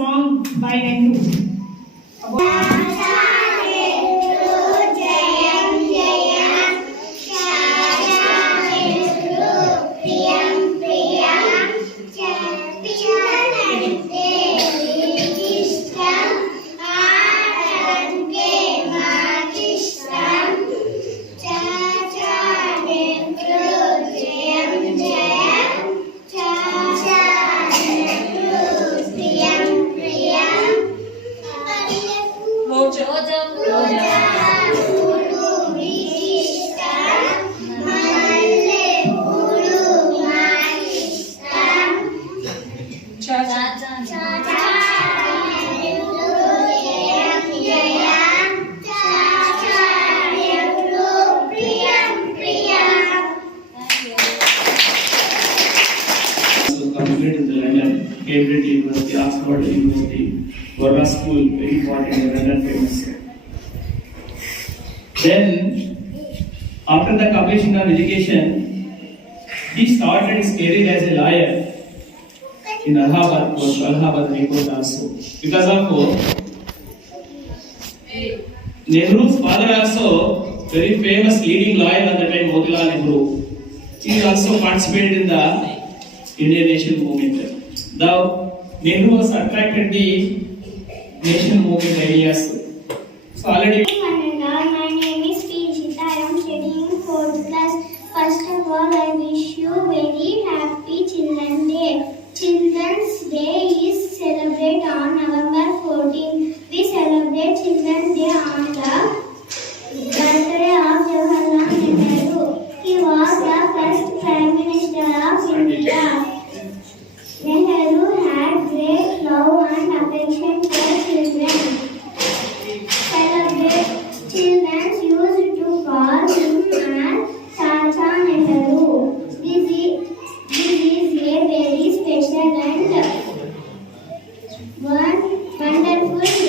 song by Nehru. Completed the London, Cambridge University, Oxford University, Warra School, very important in London, famous. Then, after the completion of education, he started his career as a lawyer in Allahabad High Court also. Because of Nehru's father also very famous leading lawyer at the time, Motilal Nehru. He also participated in the Indian nation movement. Now, Nehru was attracted the nation movement ideas. So already. My name is Pijita. I am studying 4th class. First of all, I wish you very happy Children's Day. Children's Day is celebrated on November 14. We celebrate Children's Day on the birthday of Jawaharlal Nehru. He was the first Prime Minister of India. Nehru had great love and affection for children. Children used to call him as Chacha Nehru. This is a very special and wonderful